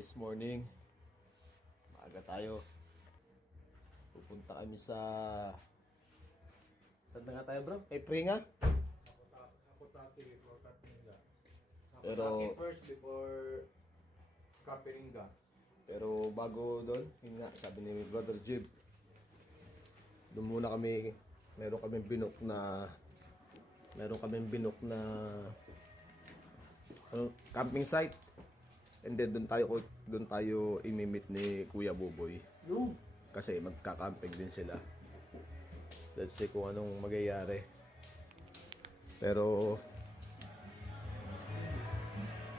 Guys, morning. Maaga tayo. Pupunta kami sa... Saan na nga tayo, bro? Kay Pringa? Hakutati before Kapiringa. Pero... Hakutati first before Kapiringa. Pero bago doon, yun nga, sabi ni Brother Jib, doon muna kami, meron kaming binok na camping site. And then doon tayo imimit ni Kuya Buboy. Kasi magka-camping din sila. Let's see kung anong magyayari. Pero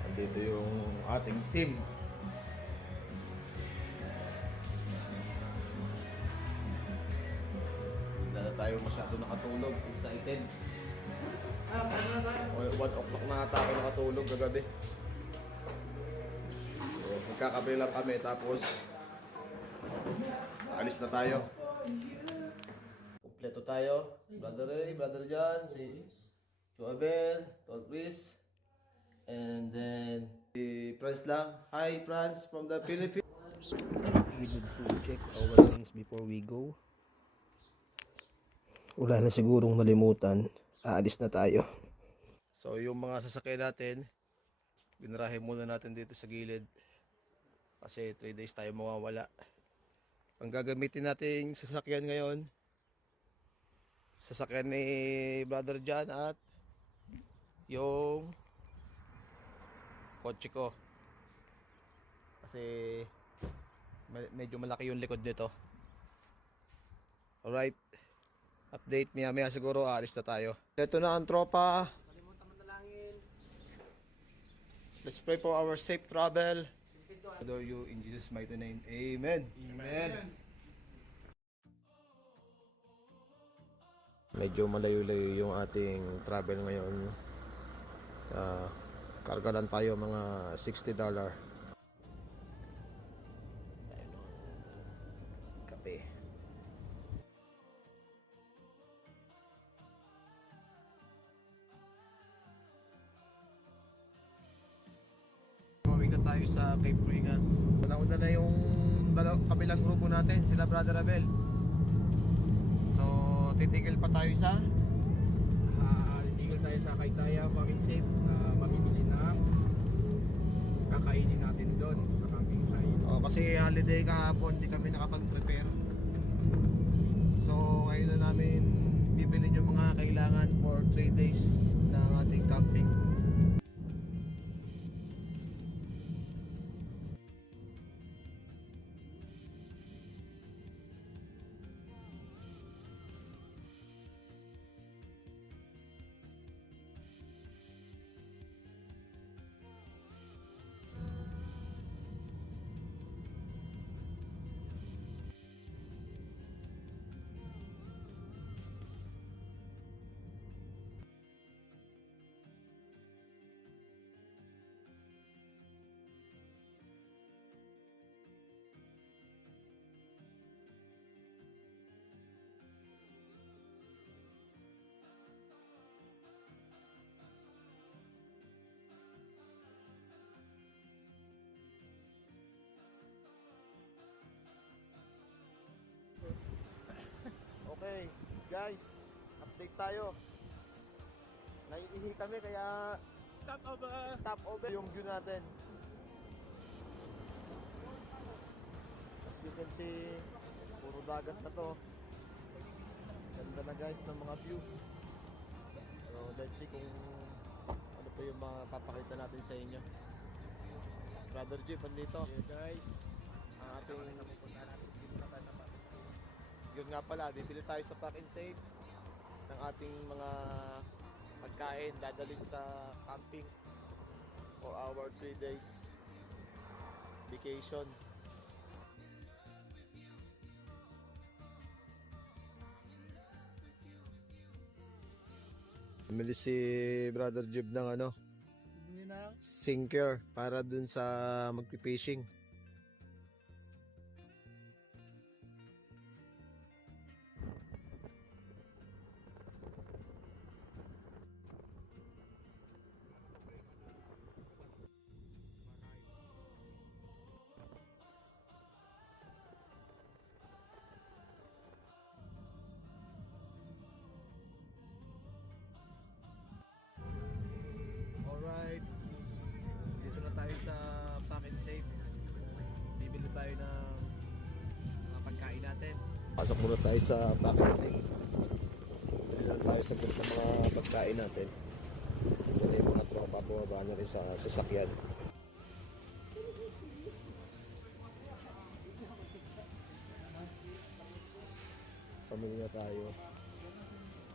andito yung ating team. Hindi na tayo masyado nakatulog. Excited. 1 o'clock na ata ako nakatulog kagabi. So, magkakape lang kami tapos alis na tayo. Kompleto tayo. Brother Ray, Brother John, si Joabel, Tol Chris, and then si Franz lang. Hi Franz from the Philippines. We need to check our things before we go. Wala na sigurong nalimutan. Aalis na tayo. So yung mga sasakyan natin, ginarahe muna natin dito sa gilid. Kasi 3 days tayo mawawala. Ang gagamitin nating sasakyan ngayon, sasakyan ni Brother John at yung kotse ko. Kasi medyo malaki yung likod nito. Alright. Update maya siguro aalis na tayo. Ito na ang tropa. Kalimutan mo dalangin. Let's pray for our safe travel. Adore you in Jesus' mighty name. Amen. Amen. Medyo malayo-layo yung ating travel ngayon. Karga lang tayo mga $60. Kape. Mawing na tayo sa Cape Pringa. Una na yung kabilang grupo natin, sila Brother Abel. So, titigil pa tayo sa Titigil tayo sa Kaitaya Fucking Safe na mamimili na kakainin natin doon sa camping site. kasi holiday kahapon, hindi kami nakapag-prepare. So, ngayon na namin bibilin yung mga kailangan for 3 days ng ating camping. Okay, guys, update tayo. Naiihi kami kaya stop over yung view natin. As you can see, puro dagat na to. Ganda na guys ng mga view. So let's see kung ano pa yung mga papakita natin sa inyo. Brother Jeep, andito. Okay guys, Ang ating napupunta natin dito na tayo sa park. Yun nga pala, bibili tayo sa Pack and Save ng ating mga pagkain dadalhin sa camping for our 3 days vacation. Bumili si Brother Jib ng sinker para dun sa magpipishing. Pasok muna tayo sa packing safe. Dito lang tayo sa group ng mga pagkain natin. Ito na yung mga tropa, bumaba na rin sa sasakyan. Pamili na tayo.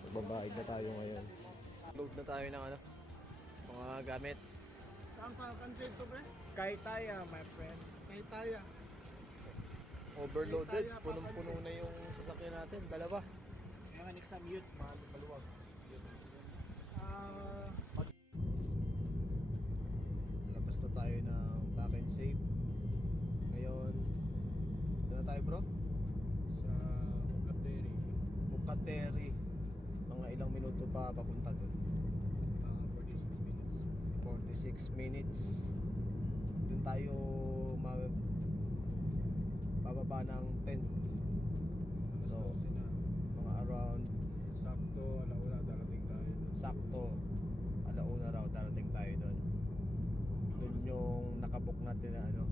Magbabayad na tayo ngayon. Load na tayo ng ano, mga gamit. Saan pa kansit to, pre? Kaitaya, my friend. Kay Taya. Overloaded, punong-puno na yung sasakyan natin, dalawa. Kaya nga next time mute, maluwag. Labas na tayo ng back and safe. Ngayon, na tayo bro? Sa Mukateri. Mukateri. Mga ilang minuto pa papunta dun. 46 minutes. 46 minutes. Dun tayo bababa ng tent. So, So, na. mga around Sakto, alauna, darating tayo doon. sakto alauna raw darating tayo dun. Dun yung nakabook natin na ano,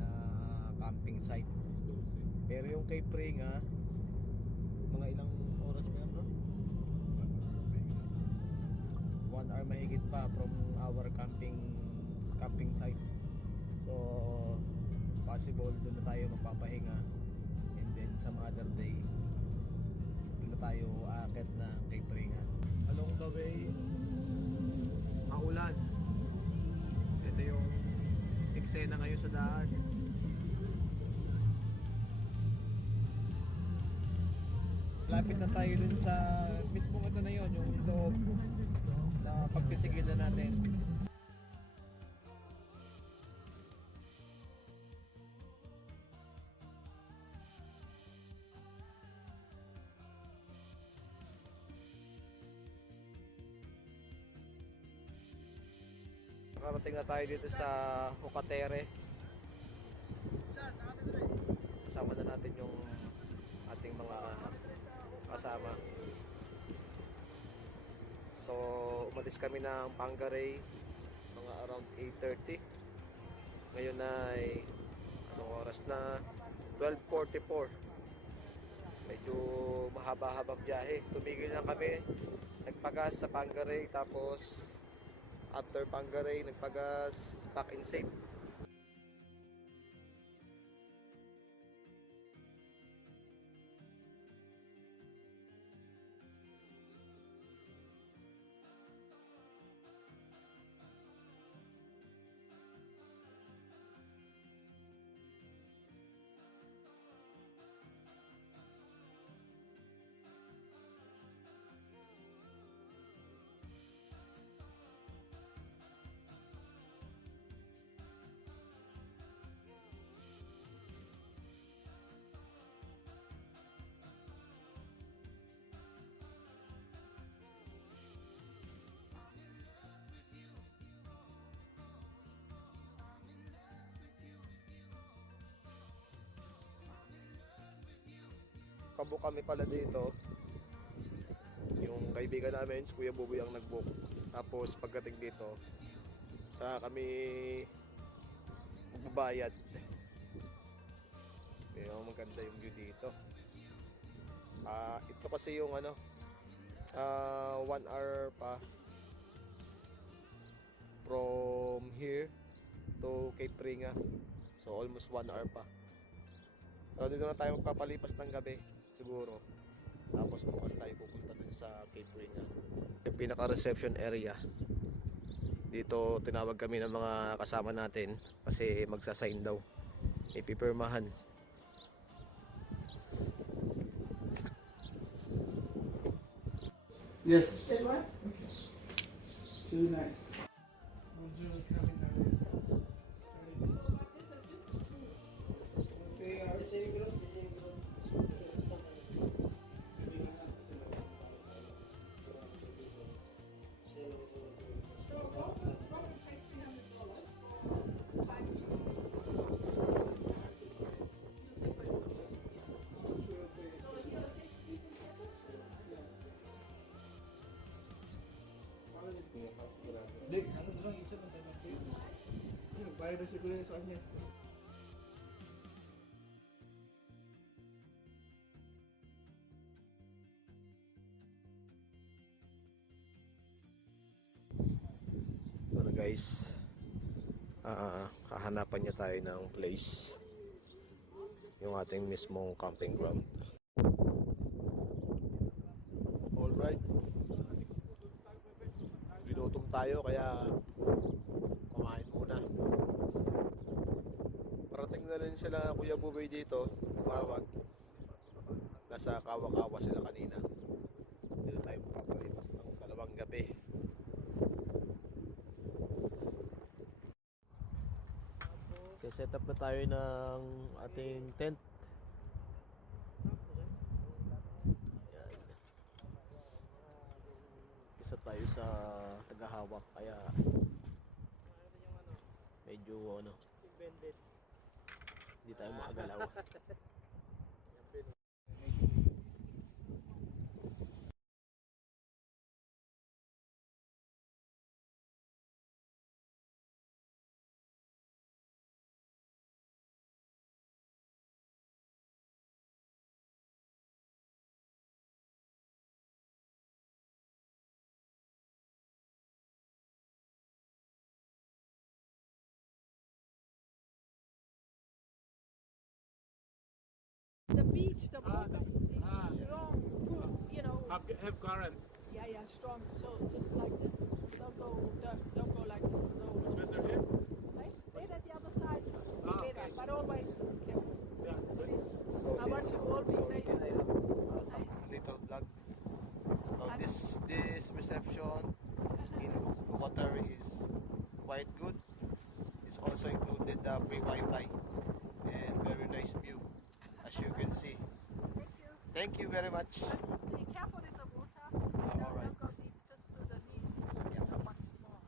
na camping site. 12. Pero yung kay Pringa, mga ilang oras pa yan bro? 1 hour mahigit pa from our camping site. So possible doon na tayo magpapahinga, and then some other day doon na tayo aakyat na kay Pringa. Along the way, maulan. Ito yung eksena ngayon sa daan. Lapit na tayo dun sa mismo ito na yon, yung loob na pagtitigilan natin. Nakarating na tayo dito sa Mukateri. Kasama na natin yung ating mga kasama. So umalis kami ng Pangaray mga around 8:30. Ngayon ay anong oras na? 12:44. Medyo mahaba-habang biyahe. Tumigil na kami, nagpagas sa Pangaray, tapos after Pangaray nagpagas back in safe. Kabook kami pala dito. Yung kaibigan namin, si Kuya Buboy ang nag-book. Tapos pagdating dito, sa kami magbabayad. Kaya maganda yung view dito. Ito kasi yung ano, 1 hour pa from here to Cape Pringa. So almost 1 hour pa. So dito na tayo magpapalipas ng gabi siguro. Tapos bukas tayo pupunta dun sa Cape Pringa. Yung pinaka-reception area. Dito tinawag kami ng mga kasama natin kasi magsasign daw. Ipipirmahan. Yes. Say what? 2 nights. Bonjour, coming now. Dek, ano doon isa ng tayo ng bayad na si Kuya sa kanya. guys, hahanapan niya tayo ng place, yung ating mismong camping ground. Alright, ginutom tayo kaya kumain muna. Parating na rin sila Kuya Buboy dito, tumawag. Nasa Kawa-Kawa sila kanina. Dito tayo papalipas ng 2 gabi. Set up na tayo ng ating tent. Yan. Isa tayo sa tagahawak kaya medyo hindi tayo makagalaw. The beach, the water is strong, you know. Have current. Yeah, strong. So just like this. Don't go like this. No. Better here? Right? Stay at the other side. Okay. Better, but always careful. Yeah. Please. So I want you all be safe. some little vlog. This reception in water is quite good. It's also included the free Wi-Fi and very nice view, as you can see. Thank you. Thank you very much. Be careful in the water. Alright. Don't go deep, just to the knees. Not much more.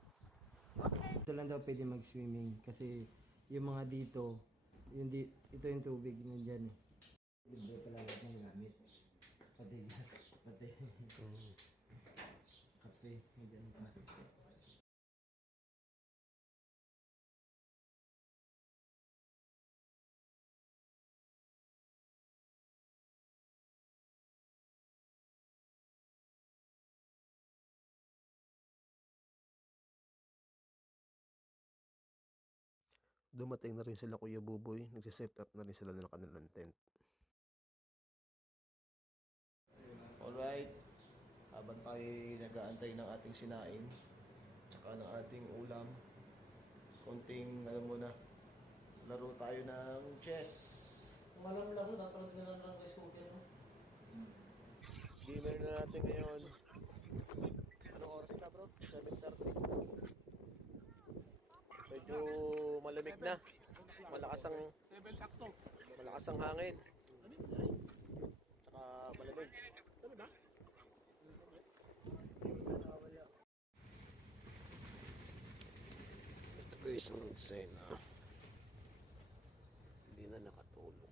Okay. Ito lang daw pwede mag-swimming kasi yung mga dito, ito yung tubig nandiyan eh. Libre pala lahat ng gamit. Pati gas, pati kape, nandiyan pa. Dumating na rin sila Kuya Buboy, nagsiset up na rin sila ng kanilang tent. Alright, habang tayo nag-aantay ng ating sinain, tsaka ng ating ulam, konting muna, laro tayo ng chess. Malam lang, natalad na lang ng scooter mo. Dinner na natin ngayon. Anong oras na bro? 7:30. Medyo malamig na. Malakas ang hangin. Tsaka malamig. Ito guys, ang eksena. Hindi na nakatulog.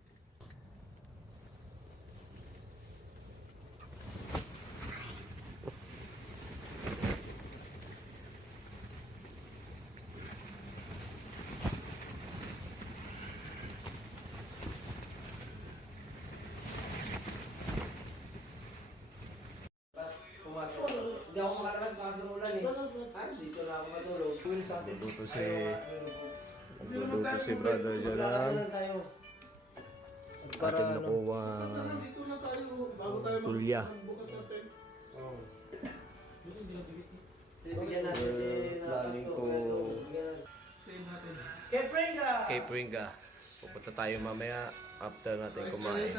Hindi ako makalabas baka sa ulan eh. Dito na ako matulog. Nagluto si brother dyan ng ating nakuha tulya. Bigyan natin si Planning ko kay Pringa. Pupunta tayo mamaya after natin kumain.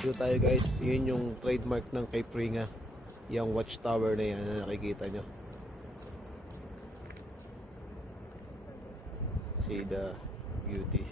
Dito tayo guys, yun yung trademark ng kay Pringa. Yung watchtower na yan na nakikita nyo. See the beauty.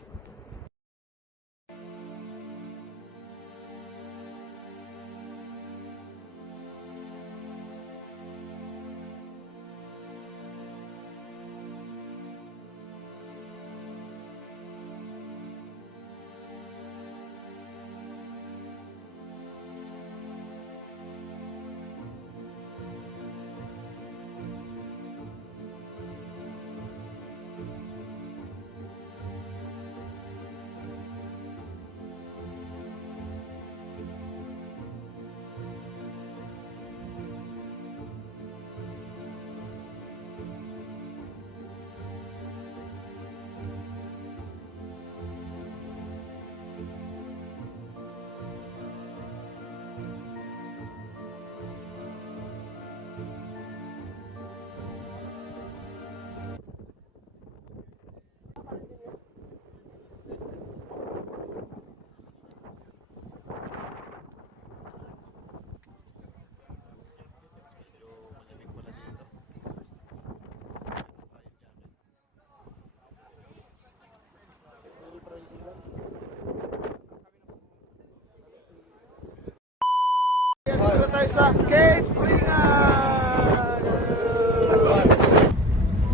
sa Cape Ringan!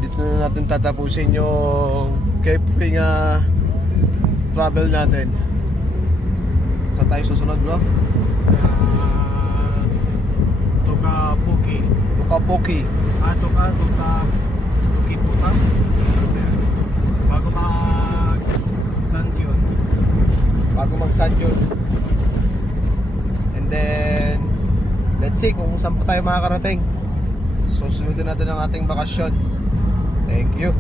Dito na natin tatapusin yung Cape Ringan travel natin. Saan tayo susunod, bro? Sa Tokapoki. Tokapoki. Toki Putang. Bago mag-Sandion. Bago mag-Sandion. And then, let's see kung saan pa tayo makakarating. Susunodin natin ang ating bakasyon. Thank you.